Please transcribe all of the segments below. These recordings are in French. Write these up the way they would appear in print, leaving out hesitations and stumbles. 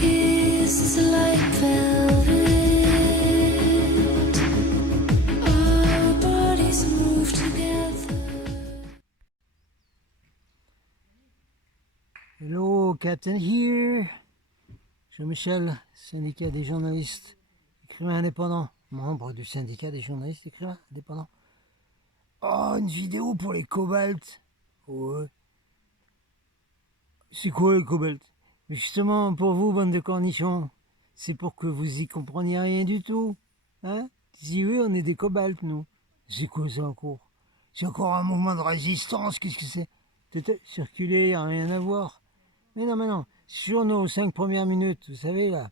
Kisses like velvet, our bodies move together. Hello, Captain here. Jean-Michel, syndicat des journalistes, écrivain indépendant, membre du syndicat des journalistes, écrivain indépendant. Oh, une vidéo pour les cobalts. Ouais. C'est quoi les cobalts? Mais justement, pour vous, bande de cornichons, c'est pour que vous y compreniez rien du tout. Hein? Si oui, on est des cobalts, nous. C'est quoi ça encore? C'est encore un mouvement de résistance, qu'est-ce que c'est? Peut-être circuler, y a rien à voir. Mais non, sur nos 5 premières minutes, vous savez, là,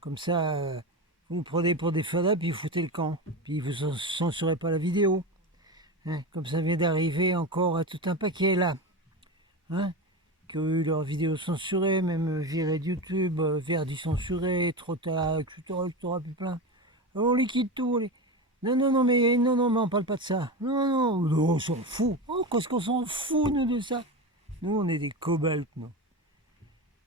comme ça, vous nous prenez pour des fadas, puis vous foutez le camp. Puis vous ne censurez pas la vidéo. Hein, comme ça vient d'arriver encore à tout un paquet, là. Hein, qui ont eu leurs vidéos censurées, même virées de YouTube, vers du censuré, trop tard, etc., puis plein. Alors on liquide tout. Non, mais on parle pas de ça. Non, on s'en fout. Oh, qu'est-ce qu'on s'en fout, nous, de ça? Nous, on est des cobalts, nous.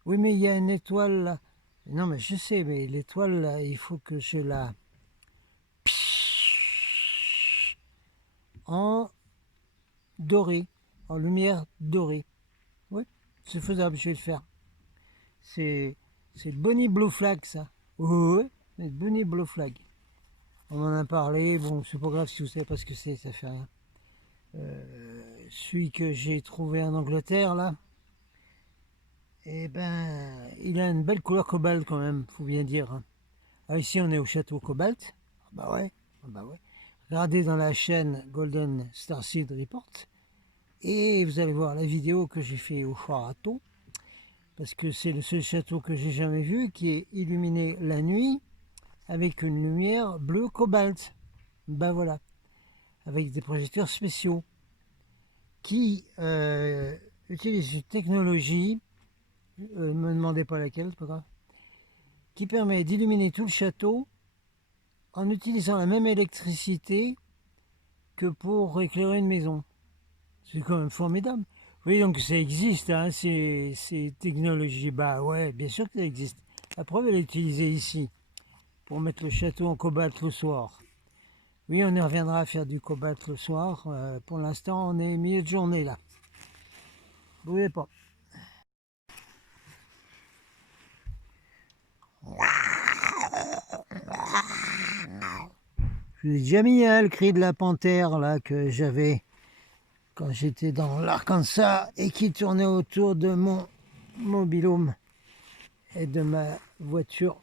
Oui, mais il y a une étoile là. Non, mais je sais, mais l'étoile là, il faut que je la... en doré, en lumière dorée. Oui, c'est faisable, je vais le faire. C'est le Bonnie Blue Flag, ça. Oui, c'est le Bonnie Blue Flag. On en a parlé, bon, c'est pas grave si vous savez pas ce que c'est, ça fait rien. Celui que j'ai trouvé en Angleterre, là, eh ben, il a une belle couleur cobalt quand même, faut bien dire. Hein. Ah, ici, on est au château Cobalt. Ah bah ouais. Regardez dans la chaîne Golden Starseed Report. Et vous allez voir la vidéo que j'ai fait au château. Parce que c'est le seul château que j'ai jamais vu qui est illuminé la nuit avec une lumière bleu cobalt. Bah voilà. Avec des projecteurs spéciaux qui utilisent une technologie, ne me demandez pas laquelle, c'est pas grave, qui permet d'illuminer tout le château en utilisant la même électricité que pour éclairer une maison. C'est quand même formidable. Oui, donc ça existe, hein, ces technologies. Bah ouais, bien sûr que ça existe. La preuve, elle est utilisée ici, pour mettre le château en cobalt le soir. Oui, on y reviendra à faire du cobalt le soir. Pour l'instant, on est milieu de journée, là. Bougez pas. Je vous ai déjà mis hein, le cri de la panthère, là, que j'avais quand j'étais dans l'Arkansas et qui tournait autour de mon mobil-home et de ma voiture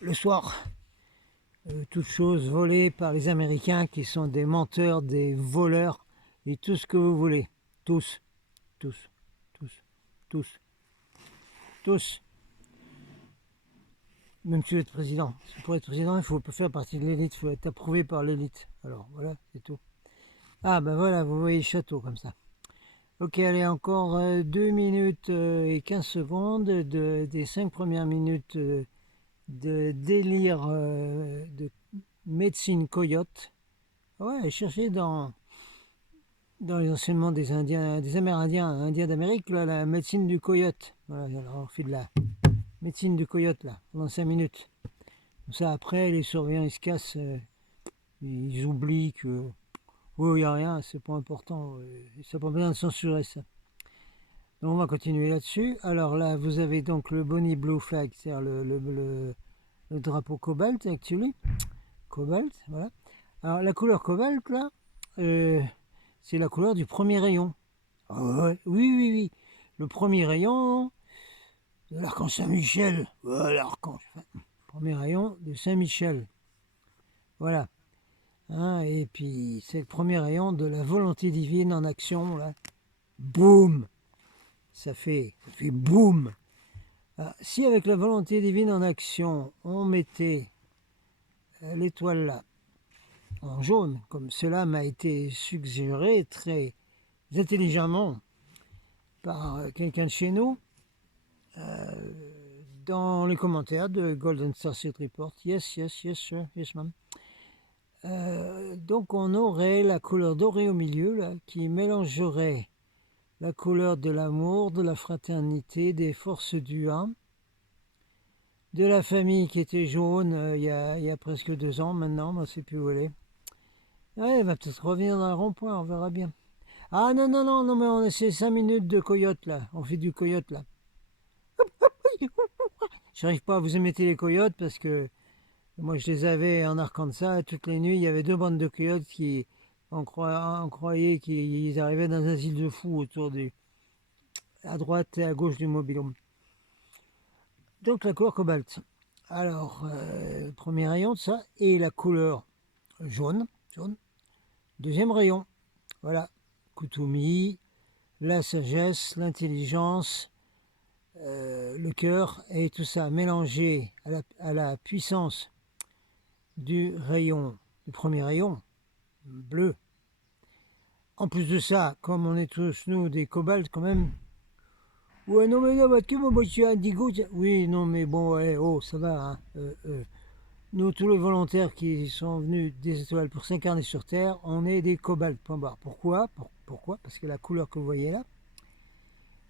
le soir. Toutes choses volées par les Américains qui sont des menteurs, des voleurs et tout ce que vous voulez. Tous, tous, tous, tous, tous. Même si vous êtes président. Pour être président, il faut faire partie de l'élite, il faut être approuvé par l'élite. Alors voilà, c'est tout. Ah ben voilà, vous voyez le château comme ça. Ok, allez, encore 2 minutes et 15 secondes des 5 premières minutes de délire de médecine coyote. Ouais, cherchez dans les enseignements des Indiens, des Amérindiens, Indiens d'Amérique, la médecine du coyote. Voilà, alors on fait de la médecine du coyote là, pendant 5 minutes. Comme ça, après, les surveillants ils se cassent, ils oublient que oh, il n'y a rien, c'est pas important, ça n'a pas besoin de censurer ça. Donc on va continuer là-dessus. Alors là, vous avez donc le Bonnie Blue Flag, c'est-à-dire le drapeau cobalt actuellement. Cobalt, voilà. Alors la couleur cobalt, là, c'est la couleur du premier rayon. Ah ouais, oui. Le premier rayon de l'archange Saint-Michel. Ouais, l'archange. Premier rayon de Saint-Michel. Voilà. Hein, et puis c'est le premier rayon de la volonté divine en action. Là. Boum. Ça fait boum. Alors, si avec la volonté divine en action, on mettait l'étoile là en jaune, comme cela m'a été suggéré très intelligemment par quelqu'un de chez nous, dans les commentaires de Golden Starseed Report. Yes, sir, yes, ma'am. Donc on aurait la couleur dorée au milieu, là, qui mélangerait la couleur de l'amour, de la fraternité, des forces du 1, de la famille qui était jaune il y a presque 2 ans maintenant, on ne sait plus où elle est. Ouais, elle va peut-être revenir dans le rond-point, on verra bien. Ah non, non, non, non, mais on essaie 5 minutes de coyote là, on fait du coyote là. J'arrive pas à vous émettre les coyotes parce que moi je les avais en Arkansas, toutes les nuits il y avait 2 bandes de coyotes qui, on croyait qu'ils arrivaient dans un asile de fous autour du, à droite et à gauche du mobil-home. Donc la couleur cobalt. Alors, premier rayon de ça, et la couleur jaune, jaune. Deuxième rayon, voilà, Kutumi, la sagesse, l'intelligence, le cœur et tout ça mélangé à la puissance du rayon, du premier rayon, bleu. En plus de ça, comme on est tous, nous, des cobalts quand même. Ouais, non, mais non, parce que moi, je suis indigo. Oui, non, mais bon, ouais, oh, ça va. Hein. Nous, tous les volontaires qui sont venus des étoiles pour s'incarner sur Terre, on est des cobalts. Point barre. Pourquoi Pourquoi Parce que la couleur que vous voyez là,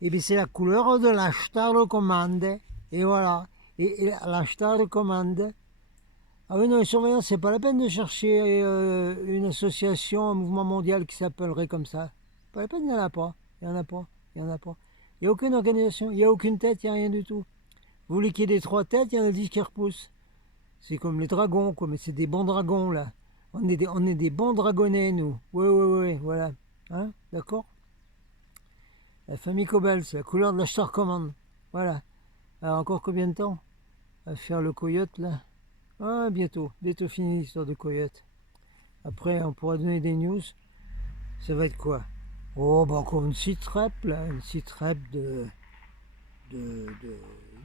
eh bien, c'est la couleur de la star de commande. Et voilà. Et la star de commande. Ah oui, non, les surveillants, c'est pas la peine de chercher une association, un mouvement mondial qui s'appellerait comme ça. Pas la peine, il n'y en a pas. Il n'y en a pas. Il n'y en a pas. Il n'y a aucune organisation, il n'y a aucune tête, il n'y a rien du tout. Vous liquidez 3 têtes, il y en a 10 qui repoussent. C'est comme les dragons, quoi, mais c'est des bons dragons, là. On est des bons dragonnets, nous. Ouais, voilà. Hein, d'accord. La famille Cobalt, c'est la couleur de la Star Command. Voilà. Alors, encore combien de temps à faire le coyote, là? Ah, bientôt. Bientôt fini l'histoire de coyote. Après, on pourra donner des news. Ça va être quoi? Oh, bah encore une sitrep, là. Une sitrep de,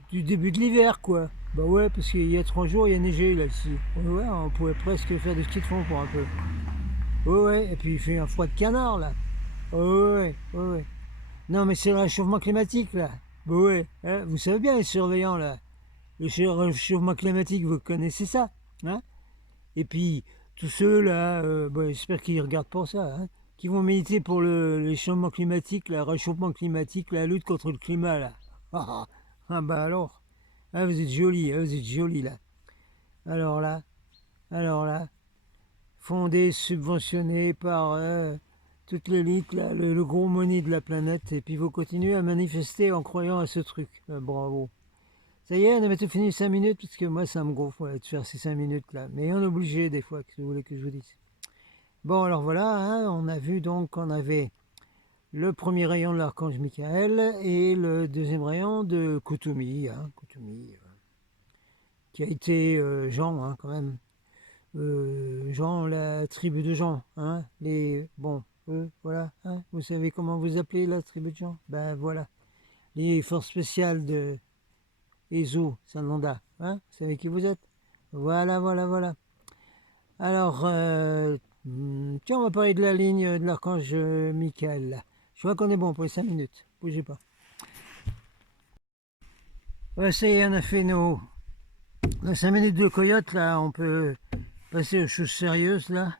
du début de l'hiver, quoi. Bah ouais, parce qu'il y a 3 jours, il y a neigé, là, ici. Ouais, on pouvait presque faire des skis de fond pour un peu. Ouais, et puis il fait un froid de canard, là. Ouais. Non, mais c'est le réchauffement climatique, là. Bah ouais, hein, vous savez bien, les surveillants, là. Le réchauffement climatique, vous connaissez ça, hein? Et puis, tous ceux, là, bah, j'espère qu'ils regardent pour ça, hein, qui vont militer pour le changement climatique, le réchauffement climatique, la lutte contre le climat, là. Bah alors, ah, vous êtes jolis, vous êtes jolis, là. Alors là, alors là, fondé, subventionné par toute l'élite, là, le gros money de la planète, et puis vous continuez à manifester en croyant à ce truc. Bravo. Ça y est, on a bientôt fini 5 minutes, parce que moi, ça me gonfle de faire ces 5 minutes-là. Mais on est obligé, des fois, que vous voulez que je vous dise. Bon, alors voilà, hein, on a vu donc qu'on avait le premier rayon de l'archange Michael et le deuxième rayon de Kutumi, hein, Kutumi qui a été Jean, hein, quand même. Jean, la tribu de Jean, hein, les, bon, voilà, hein, vous savez comment vous appelez la tribu de Jean? Ben voilà, les forces spéciales de Ezo, Sanlanda, hein, vous savez qui vous êtes? Voilà. Alors, tiens, on va parler de la ligne de l'archange Michael, là. Je vois qu'on est bon pour les 5 minutes, bougez pas. Ouais, ça y est, on a fait nos 5 minutes de coyote, là, on peut passer aux choses sérieuses, là,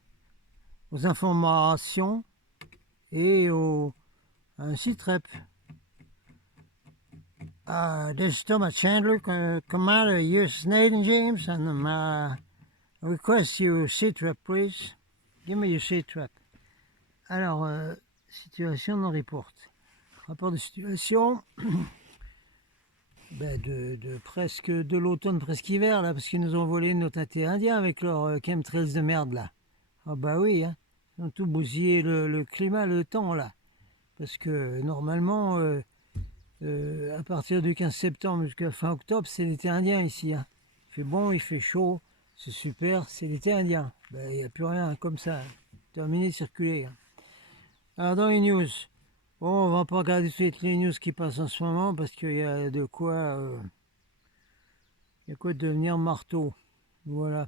aux informations et à un site rep. This is Thomas Chandler, Commander U.S. Navy, James, and I request you sit rep, please. Give me your sit rep. Alors, situation non report. Rapport de situation de presque de l'automne, presque hiver, là, parce qu'ils nous ont volé notre intérêt indien avec leurs chemtrails de merde, là. Ah bah oui, hein. Ils ont tout bousillé le climat, le temps, là. Parce que normalement, à partir du 15 septembre jusqu'à fin octobre, c'est l'été indien ici. Hein. Il fait bon, il fait chaud, c'est super, c'est l'été indien. Ben, il n'y a plus rien comme ça. Hein. Terminé de circuler. Hein. Alors dans les news, bon, on va pas regarder toutes les news qui passent en ce moment parce qu'il y a de quoi, devenir marteau. Voilà.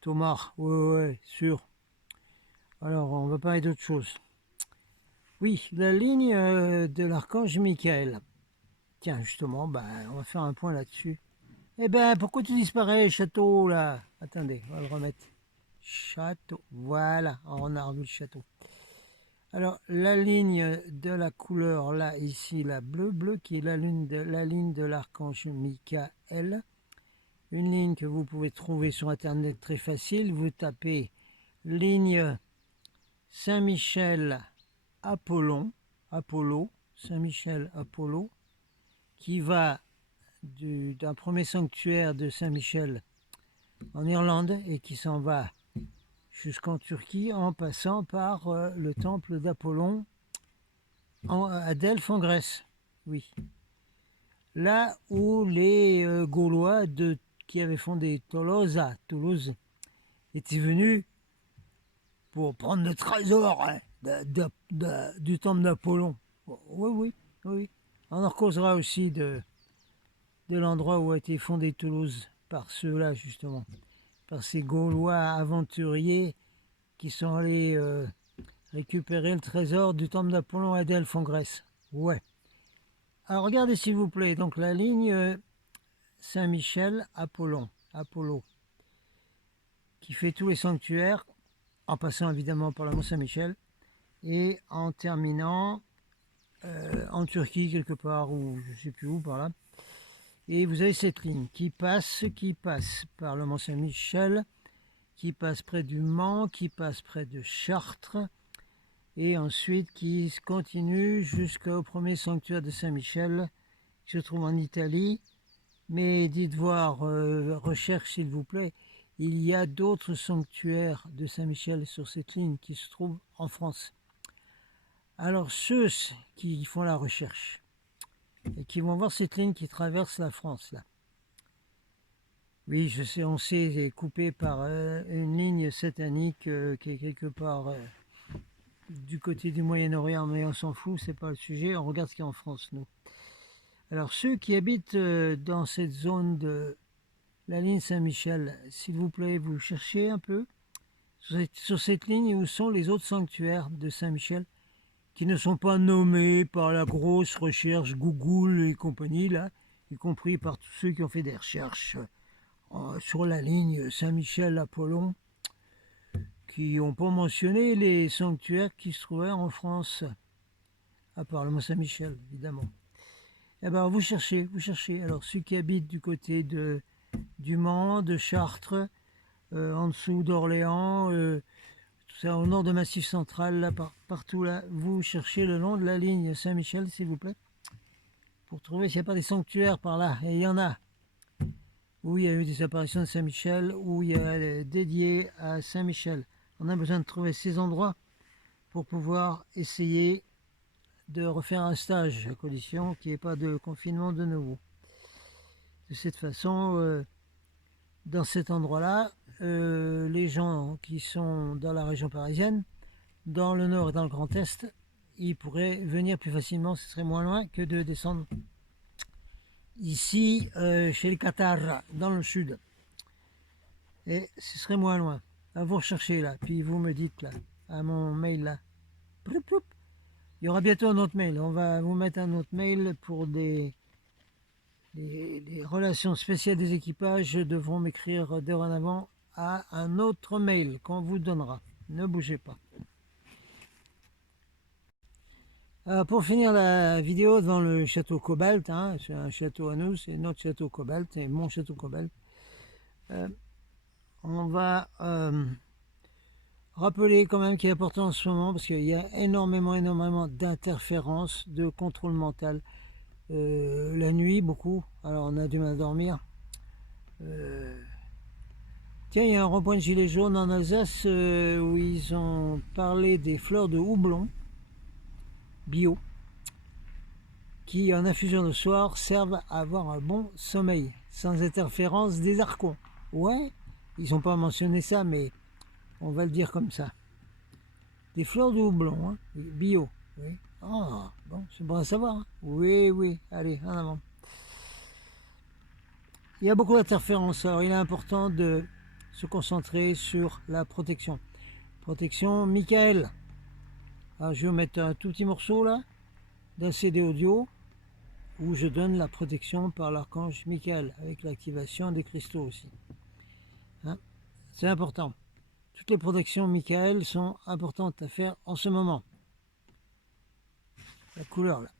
Thomas, ouais, sûr. Alors, on va parler d'autre chose. Oui, la ligne de l'archange Michael. Tiens, justement, on va faire un point là-dessus. Eh ben, pourquoi tu disparais, château, là? Attendez, on va le remettre. château. Voilà, on a revu le château. Alors, la ligne de la couleur, là, ici, la bleu qui est la ligne de l'archange Michael. Une ligne que vous pouvez trouver sur Internet très facile. Vous tapez ligne Saint-Michel Apollo, Saint-Michel Apollo, qui va d'un premier sanctuaire de Saint-Michel en Irlande et qui s'en va jusqu'en Turquie en passant par le temple d'Apollon à Delphes en Grèce. Oui. Là où les Gaulois qui avaient fondé Toulouse étaient venus pour prendre le trésor du temple d'Apollon. Oui. On en causera aussi de l'endroit où a été fondé Toulouse par ceux-là, justement. Par ces Gaulois aventuriers qui sont allés récupérer le trésor du temple d'Apollon à Delphes en Grèce. Ouais. Alors regardez s'il vous plaît, donc la ligne Saint-Michel Apollo, qui fait tous les sanctuaires, en passant évidemment par le Mont Saint-Michel, et en terminant en Turquie quelque part, ou je ne sais plus où, par là. Et vous avez cette ligne qui passe par le Mont Saint-Michel, qui passe près du Mans, qui passe près de Chartres, et ensuite qui continue jusqu'au premier sanctuaire de Saint-Michel, qui se trouve en Italie. Mais dites voir, recherche s'il vous plaît, il y a d'autres sanctuaires de Saint-Michel sur cette ligne qui se trouvent en France. Alors ceux qui font la recherche et qui vont voir cette ligne qui traverse la France, là. Oui, je sais, on sait, est coupé par une ligne satanique qui est quelque part du côté du Moyen-Orient, mais on s'en fout, c'est pas le sujet, on regarde ce qu'il y a en France, nous. Alors ceux qui habitent dans cette zone de la ligne Saint-Michel, s'il vous plaît, vous cherchez un peu sur cette ligne où sont les autres sanctuaires de Saint-Michel qui ne sont pas nommés par la grosse recherche Google et compagnie, là, y compris par tous ceux qui ont fait des recherches sur la ligne Saint-Michel-Apollon, qui n'ont pas mentionné les sanctuaires qui se trouvaient en France, à part le Mont Saint-Michel, évidemment. Eh bien, vous cherchez. Alors, ceux qui habitent du côté du Mans, de Chartres, en dessous d'Orléans, tout ça au nord de Massif Central, là, partout là, vous cherchez le long de la ligne Saint-Michel, s'il vous plaît, pour trouver s'il n'y a pas des sanctuaires par là. Et il y en a. Où il y a eu des apparitions de Saint-Michel, où il y a dédié à Saint-Michel. On a besoin de trouver ces endroits pour pouvoir essayer de refaire un stage, à condition qu'il n'y ait pas de confinement de nouveau. De cette façon, dans cet endroit-là, les gens qui sont dans la région parisienne, dans le nord et dans le Grand Est, ils pourraient venir plus facilement, ce serait moins loin que de descendre ici, chez les Qatars, dans le sud. Et ce serait moins loin. À vous rechercher là, puis vous me dites là, à mon mail là. Il y aura bientôt un autre mail. On va vous mettre un autre mail pour des relations spéciales des équipages. Devront m'écrire dorénavant à un autre mail qu'on vous donnera. Ne bougez pas. Pour finir la vidéo dans le château Cobalt, hein, c'est un château à nous, c'est notre château Cobalt, c'est mon château Cobalt. On va rappeler quand même qu'il est important en ce moment parce qu'il y a énormément d'interférences, de contrôle mental. La nuit, beaucoup, alors on a du mal à dormir. Tiens, il y a un rond-point de gilets jaunes en Alsace où ils ont parlé des fleurs de houblon bio qui, en infusion le soir, servent à avoir un bon sommeil sans interférence des archons. Ouais, ils n'ont pas mentionné ça, mais on va le dire comme ça. Des fleurs de houblon, hein, bio. Oui. Ah, bon, c'est bon à savoir. Hein. Oui, allez, en avant. Il y a beaucoup d'interférences, alors il est important de se concentrer sur la protection. Protection Michael. Alors, je vais vous mettre un tout petit morceau là, d'un CD audio, où je donne la protection par l'archange Michael, avec l'activation des cristaux aussi. Hein, c'est important. De toute toutes les protections Michael sont importantes à faire en ce moment. La couleur là.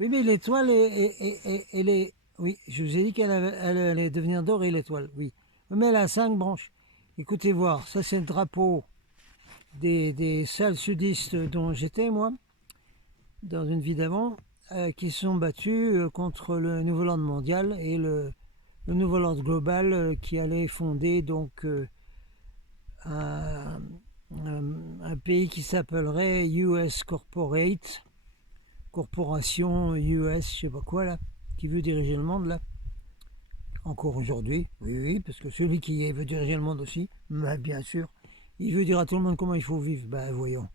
Oui, mais l'étoile, elle est... Oui, je vous ai dit qu'elle allait devenir dorée, l'étoile, oui. Mais elle a 5 branches. Écoutez voir, ça c'est le drapeau des salles sudistes dont j'étais, moi, dans une vie d'avant, qui se sont battus contre le nouvel ordre mondial et le nouvel ordre global qui allait fonder donc un, un pays qui s'appellerait US Corporate, corporation US, je sais pas quoi là, qui veut diriger le monde là. Encore aujourd'hui, oui, oui, parce que celui qui veut diriger le monde aussi, bah, bien sûr, il veut dire à tout le monde comment il faut vivre. Ben voyons.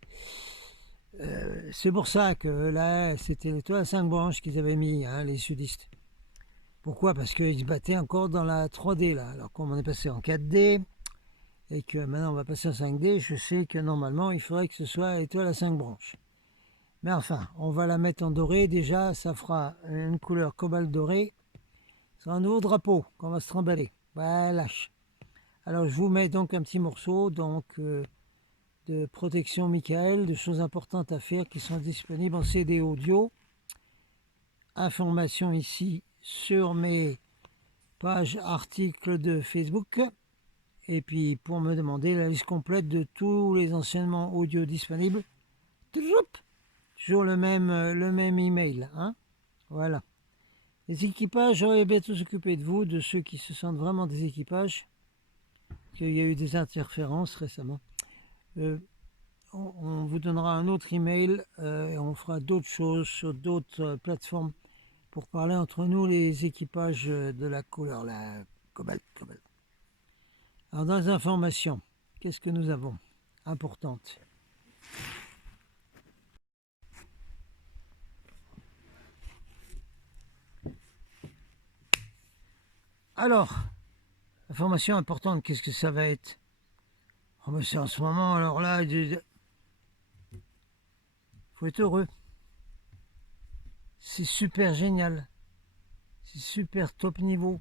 C'est pour ça que là, c'était l'étoile à 5 branches qu'ils avaient mis, hein, les sudistes. Pourquoi? Parce qu'ils se battaient encore dans la 3D là. Alors comme on est passé en 4D et que maintenant on va passer en 5D, je sais que normalement il faudrait que ce soit étoile à 5 branches. Mais enfin, on va la mettre en doré déjà, ça fera une couleur cobalt doré. Ce sera un nouveau drapeau qu'on va se trimballer. Voilà. Alors je vous mets donc un petit morceau donc, de protection Michael, de choses importantes à faire qui sont disponibles en CD audio. Information ici sur mes pages articles de Facebook. Et puis pour me demander la liste complète de tous les enseignements audio disponibles, toujours le même email. Hein, voilà. Les équipages, j'aurais bientôt s'occuper de vous, de ceux qui se sentent vraiment des équipages. Il y a eu des interférences récemment. On vous donnera un autre email et on fera d'autres choses sur d'autres plateformes pour parler entre nous, les équipages de la couleur, la cobalt. Alors dans les informations, qu'est-ce que nous avons importante? Alors, information importante, qu'est-ce que ça va être? Oh ben c'est en ce moment, alors là, il faut être heureux. C'est super génial. C'est super top niveau.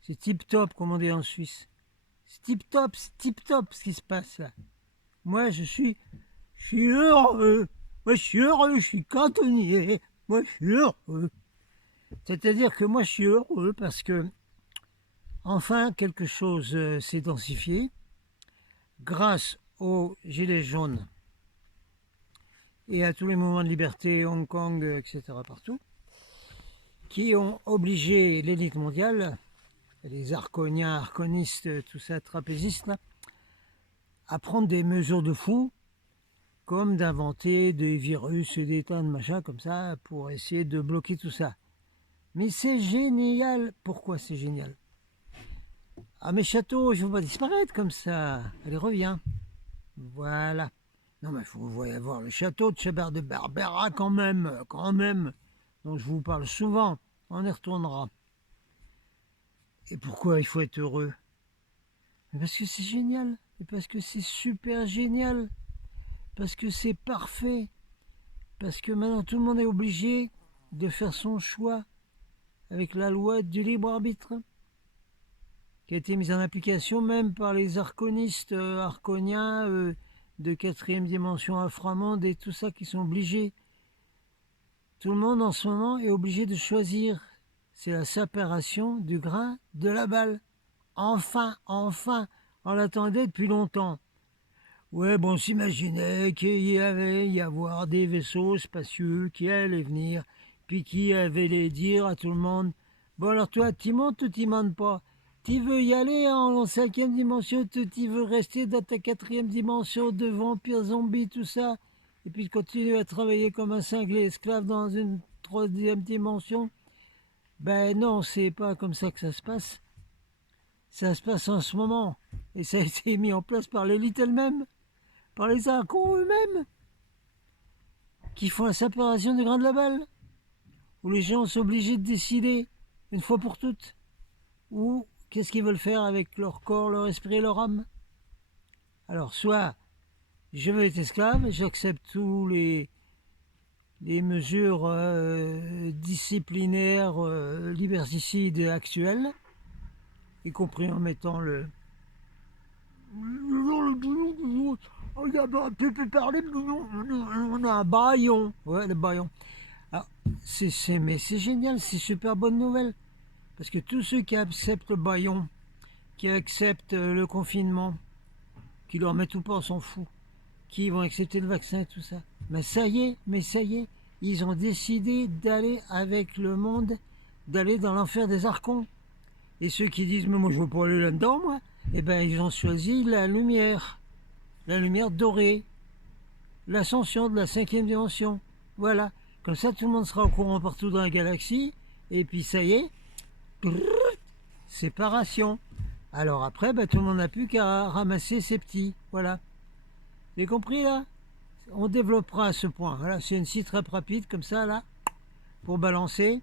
C'est tip top, comme on dit en Suisse. C'est tip top ce qui se passe là. Moi, je suis heureux. Moi, je suis heureux, je suis cantonnier. Moi, je suis heureux. C'est-à-dire que moi, je suis heureux parce que, enfin, quelque chose s'est densifié grâce aux Gilets jaunes et à tous les mouvements de liberté, Hong Kong, etc., partout, qui ont obligé l'élite mondiale, les arconiens, arconistes, tout ça, trapézistes, là, à prendre des mesures de fou, comme d'inventer des virus et des tas de machins comme ça, pour essayer de bloquer tout ça. Mais c'est génial. Pourquoi c'est génial? Ah, mes châteaux, je ne veux pas disparaître comme ça. Allez, reviens. Voilà. Non, mais il faut voir le château de Chabert de Berbera quand même, dont je vous parle souvent. On y retournera. Et pourquoi il faut être heureux? Mais parce que c'est génial. Et parce que c'est super génial. Parce que c'est parfait. Parce que maintenant tout le monde est obligé de faire son choix avec la loi du libre arbitre, qui a été mise en application même par les arconistes, arconiens de 4e dimension inframonde et tout ça qui sont obligés. Tout le monde en ce moment est obligé de choisir. C'est la séparation du grain de la balle. Enfin, on l'attendait depuis longtemps. Ouais, bon, on s'imaginait qu'il allait y avoir des vaisseaux spacieux qui allaient venir, puis qui allaient les dire à tout le monde, bon alors toi, t'y montes ou t'y montes pas? Tu veux y aller en 5e dimension, tu veux rester dans ta 4e dimension de vampires, zombies, tout ça, et puis continuer à travailler comme un cinglé esclave dans une 3e dimension? Ben non, c'est pas comme ça que ça se passe. Ça se passe en ce moment, et ça a été mis en place par l'élite elle-même, par les archons eux-mêmes, qui font la séparation du grain de la balle, où les gens sont obligés de décider, une fois pour toutes, ou qu'est-ce qu'ils veulent faire avec leur corps, leur esprit et leur âme. Alors, soit je veux être esclave, j'accepte tous les mesures disciplinaires liberticides actuelles, y compris en mettant Tu peux parler, on a un baillon. Ouais, le baillon. Alors, mais c'est génial, c'est super bonne nouvelle. Parce que tous ceux qui acceptent le baillon, qui acceptent le confinement, qui leur mettent tout pas, on s'en fout, qui vont accepter le vaccin et tout ça. Mais ça y est, ils ont décidé d'aller avec le monde, d'aller dans l'enfer des archons. Et ceux qui disent, mais moi je veux pas aller là-dedans, moi, eh ben ils ont choisi la lumière dorée, l'ascension de la 5e dimension. Voilà, comme ça tout le monde sera au courant partout dans la galaxie, et puis ça y est, séparation. Alors après, ben, tout le monde n'a plus qu'à ramasser ses petits, voilà. Vous avez compris là? On développera à ce point. Voilà, c'est une site très rapide comme ça là, pour balancer,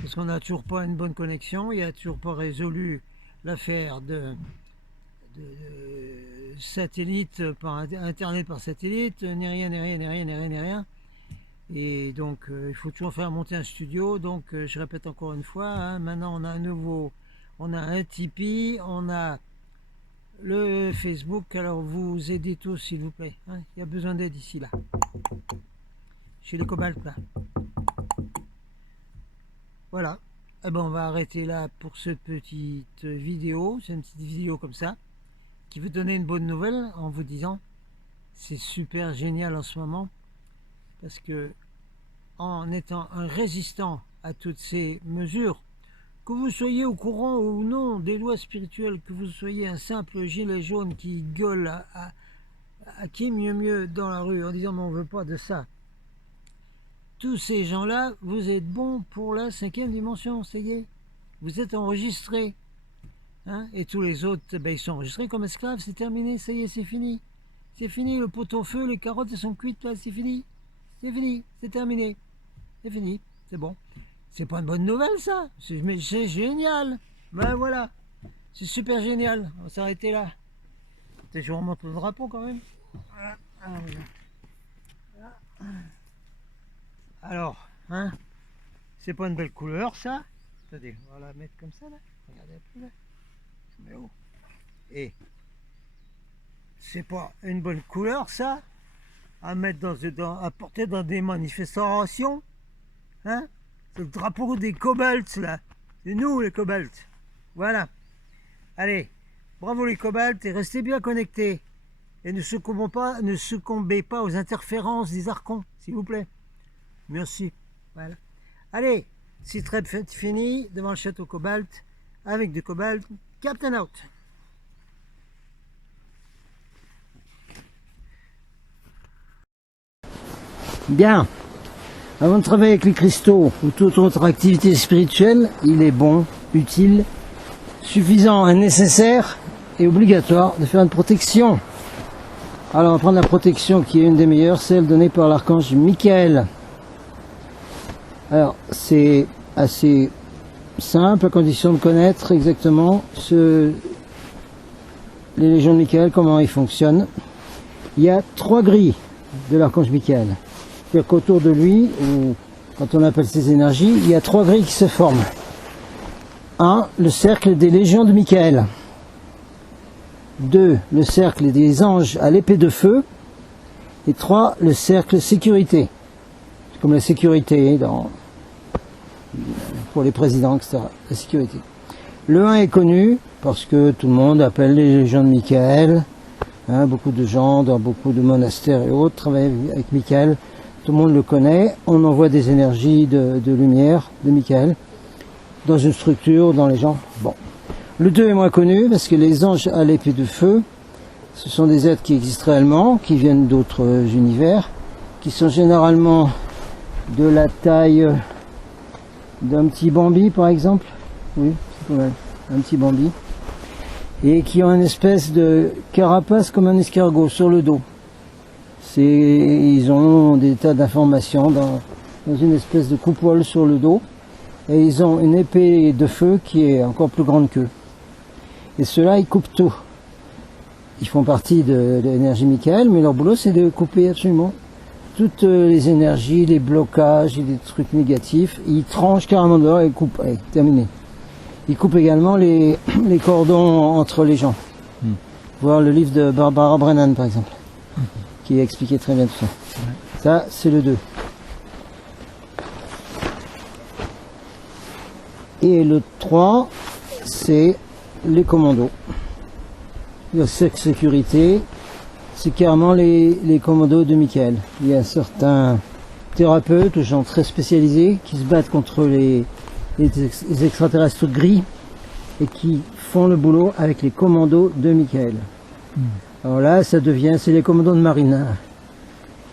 parce qu'on n'a toujours pas une bonne connexion, il n'y a toujours pas résolu l'affaire de satellite par internet par satellite, ni rien. Et donc il faut toujours faire monter un studio. Donc je répète encore une fois, hein, maintenant on a un Tipeee, on a le Facebook. Alors vous aidez tous s'il vous plaît, hein. Il y a besoin d'aide ici là, chez les cobaltes là. Voilà, eh ben, on va arrêter là pour cette petite vidéo. C'est une petite vidéo comme ça qui veut donner une bonne nouvelle en vous disant c'est super génial en ce moment, parce que en étant un résistant à toutes ces mesures, que vous soyez au courant ou non des lois spirituelles, que vous soyez un simple gilet jaune qui gueule à qui mieux dans la rue en disant mais on veut pas de ça, tous ces gens-là, vous êtes bons pour la 5e dimension, ça y est, vous êtes enregistrés. Hein, et tous les autres, ben, ils sont enregistrés comme esclaves, c'est terminé, ça y est, c'est fini. C'est fini, le pot-au-feu, les carottes elles sont cuites là, c'est fini. C'est fini, c'est terminé. C'est fini, c'est bon. C'est pas une bonne nouvelle ça, mais c'est génial. Ben voilà, c'est super génial. On va s'arrêter là. Je remonte le drapeau quand même. Voilà. Alors, hein, c'est pas une belle couleur ça. Attendez, on va la mettre comme ça là. Regardez un peu là. Mais oh. Et c'est pas une bonne couleur ça à mettre à porter dans des manifestations, hein? C'est le drapeau des cobalts là, c'est nous les cobalts. Voilà, allez, bravo les cobalts, et restez bien connectés et ne succombez pas aux interférences des archons, s'il vous plaît. Merci. Voilà, allez, c'est très fini devant le château cobalt avec des cobalts. Captain out. Bien. Avant de travailler avec les cristaux ou toute autre activité spirituelle, il est bon, utile, suffisant et nécessaire et obligatoire de faire une protection. Alors on va prendre la protection qui est une des meilleures, celle donnée par l'archange Michael. Alors c'est assez simple, à condition de connaître exactement les légions de Michael, comment ils fonctionnent. Il y a 3 grilles de l'archange Michael. C'est-à-dire qu'autour de lui, ou quand on appelle ces énergies, il y a 3 grilles qui se forment. 1. Le cercle des légions de Michael. 2. Le cercle des anges à l'épée de feu. Et 3. Le cercle sécurité. C'est comme la sécurité pour les présidents, etc. La sécurité. Le 1 est connu parce que tout le monde appelle les légions de Michael. Hein, beaucoup de gens dans beaucoup de monastères et autres travaillent avec Michael. Tout le monde le connaît. On envoie des énergies de lumière de Michael dans une structure, dans les gens. Bon. Le 2 est moins connu parce que les anges à l'épée de feu, ce sont des êtres qui existent réellement, qui viennent d'autres univers, qui sont généralement de la taille d'un petit Bambi par exemple, oui, c'est pas mal, un petit Bambi, et qui ont une espèce de carapace comme un escargot sur le dos. Ils ont des tas d'informations dans une espèce de coupole sur le dos, et ils ont une épée de feu qui est encore plus grande qu'eux. Et ceux-là, ils coupent tout. Ils font partie de l'énergie Michael, mais leur boulot c'est de couper absolument toutes les énergies, les blocages et les trucs négatifs. Ils tranchent carrément dehors et coupent. Allez, terminé. Ils coupent également les cordons entre les gens. voir le livre de Barbara Brennan par exemple, qui expliquait très bien tout ça. Ça, c'est le 2. Et le 3, c'est les commandos. La sécurité, c'est carrément les commandos de Michael. Il y a certains thérapeutes ou gens très spécialisés qui se battent contre les extraterrestres gris et qui font le boulot avec les commandos de Michael. Alors là, ça devient, c'est les commandos de marine. Hein.